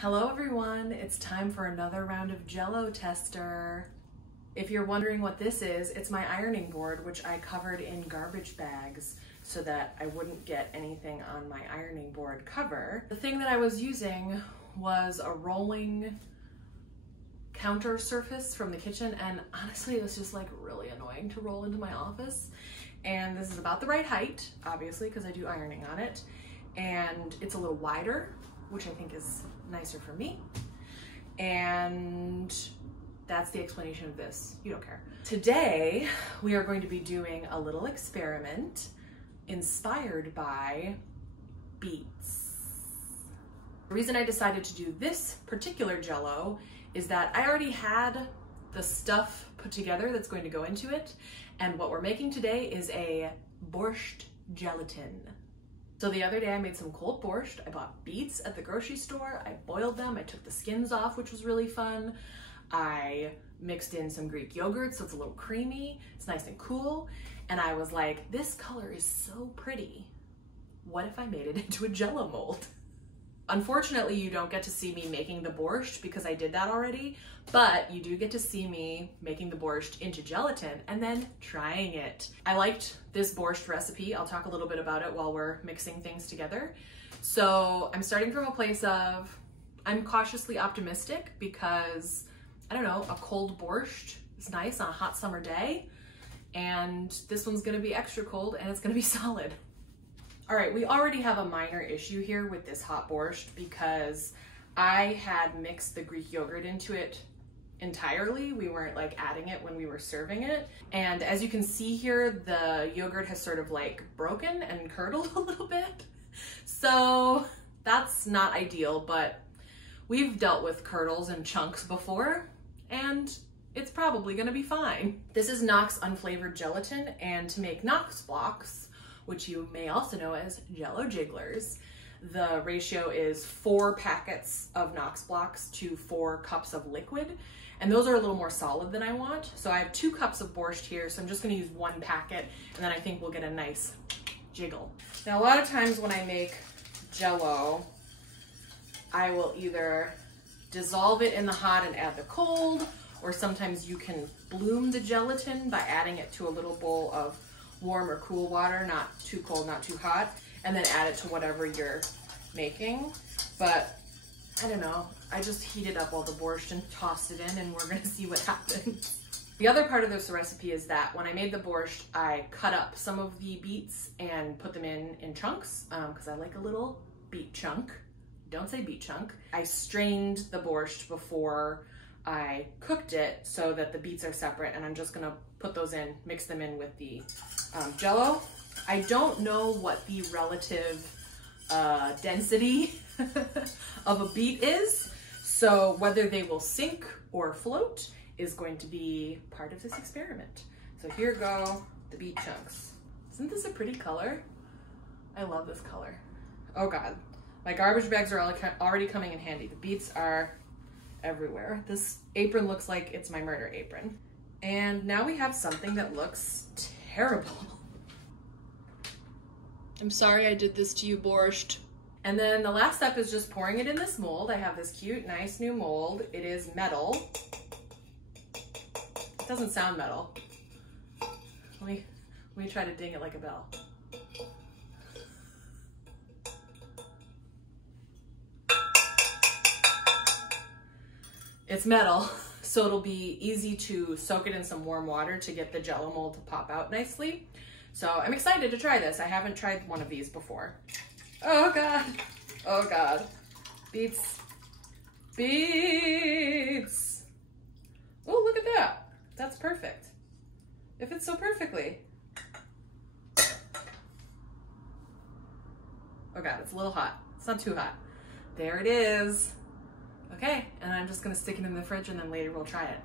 Hello everyone, it's time for another round of Jello tester. If you're wondering what this is, it's my ironing board, which I covered in garbage bags so that I wouldn't get anything on my ironing board cover. The thing that I was using was a rolling counter surface from the kitchen, and honestly it was just like really annoying to roll into my office. And this is about the right height, obviously, because I do ironing on it. And it's a little wider, which I think is nicer for me. And that's the explanation of this. You don't care. Today, we are going to be doing a little experiment inspired by beets. The reason I decided to do this particular Jello is that I already had the stuff put together that's going to go into it. And what we're making today is a Borscht gelatin. So the other day I made some cold borscht. I bought beets at the grocery store. I boiled them. I took the skins off, which was really fun. I mixed in some Greek yogurt, so it's a little creamy. It's nice and cool. And I was like, this color is so pretty. What if I made it into a Jello mold? Unfortunately, you don't get to see me making the borscht because I did that already, but you do get to see me making the borscht into gelatin and then trying it. I liked this borscht recipe. I'll talk a little bit about it while we're mixing things together. So I'm starting from a place of, I'm cautiously optimistic because, I don't know, a cold borscht is nice on a hot summer day, and this one's gonna be extra cold and it's gonna be solid. All right, we already have a minor issue here with this hot borscht because I had mixed the Greek yogurt into it entirely. We weren't like adding it when we were serving it. And as you can see here, the yogurt has sort of like broken and curdled a little bit. So that's not ideal, but we've dealt with curdles and chunks before, and it's probably gonna be fine. This is Knox unflavored gelatin, and to make Knox blocks, which you may also know as Jello jigglers, the ratio is 4 packets of Knox blocks to 4 cups of liquid. And those are a little more solid than I want. So I have 2 cups of borscht here, so I'm just gonna use 1 packet, and then I think we'll get a nice jiggle. Now, a lot of times when I make Jello, I will either dissolve it in the hot and add the cold, or sometimes you can bloom the gelatin by adding it to a little bowl of warm or cool water, not too cold, not too hot, and then add it to whatever you're making. But I don't know, I just heated up all the borscht and tossed it in, and we're gonna see what happens. The other part of this recipe is that when I made the borscht, I cut up some of the beets and put them in chunks, because I like a little beet chunk. Don't say beet chunk. I strained the borscht before I cooked it so that the beets are separate, and I'm just gonna put those in, mix them in with the Jello. I don't know what the relative density of a beet is, so whether they will sink or float is going to be part of this experiment. So here go the beet chunks. Isn't this a pretty color? I love this color. Oh God, my garbage bags are already coming in handy. The beets are everywhere. This apron looks like it's my murder apron. And now we have something that looks terrible. I'm sorry I did this to you, borscht. And then the last step is just pouring it in this mold. I have this cute, nice new mold. It is metal. It doesn't sound metal. Let me try to ding it like a bell. It's metal, so it'll be easy to soak it in some warm water to get the Jello mold to pop out nicely. So I'm excited to try this. I haven't tried one of these before. Oh God, oh God. Beets, beets. Oh, look at that. That's perfect. It fits so perfectly. Oh God, it's a little hot. It's not too hot. There it is. Okay, and I'm just gonna stick it in the fridge, and then later we'll try it.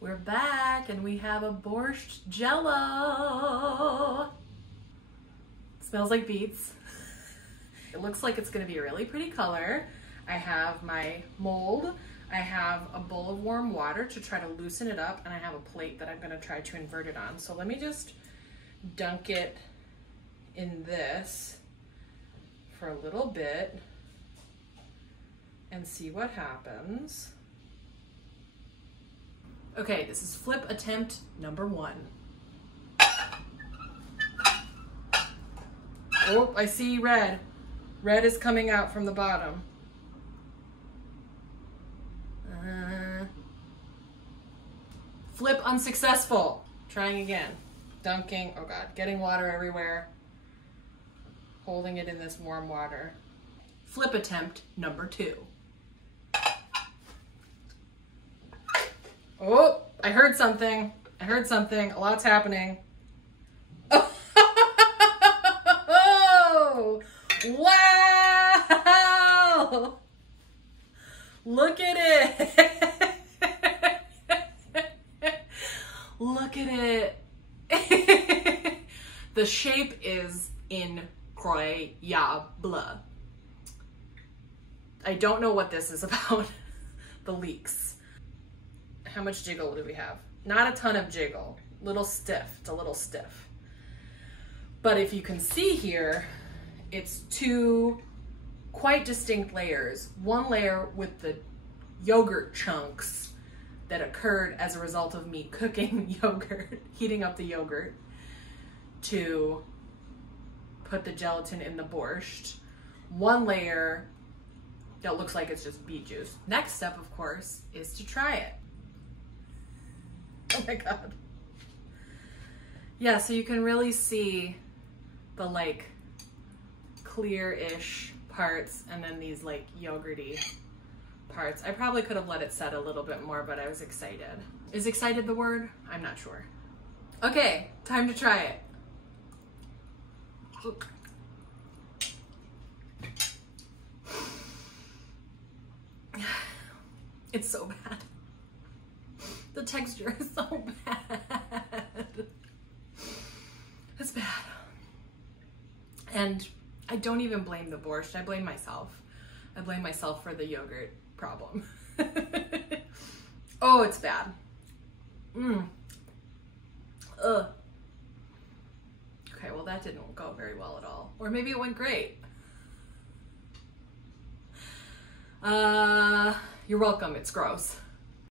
We're back, and we have a borscht Jello. Smells like beets. It looks like it's gonna be a really pretty color. I have my mold. I have a bowl of warm water to try to loosen it up, and I have a plate that I'm gonna try to invert it on. So let me just dunk it in this for a little bit. and see what happens. Okay, this is flip attempt number 1. Oh, I see red. Red is coming out from the bottom. Flip unsuccessful. Trying again. Dunking. Oh God. Getting water everywhere. Holding it in this warm water. Flip attempt number 2. Oh, I heard something. I heard something. A lot's happening. Oh! Wow! Look at it. Look at it. The shape is incroyable. I don't know what this is about. The leaks. How much jiggle do we have? Not a ton of jiggle. Little stiff. It's a little stiff. But if you can see here, it's 2 quite distinct layers. One layer with the yogurt chunks that occurred as a result of me cooking yogurt, heating up the yogurt to put the gelatin in the borscht. One layer that looks like it's just beet juice. Next step, of course, is to try it. Oh my God. Yeah, so you can really see the like clear-ish parts and then these like yogurty parts. I probably could have let it set a little bit more, but I was excited. Is excited the word? I'm not sure. Okay, time to try it. It's so bad. The texture is so bad. It's bad. And I don't even blame the borscht. I blame myself. I blame myself for the yogurt problem. Oh, it's bad. Ugh. Okay, well that didn't go very well at all. Or maybe it went great. You're welcome, it's gross.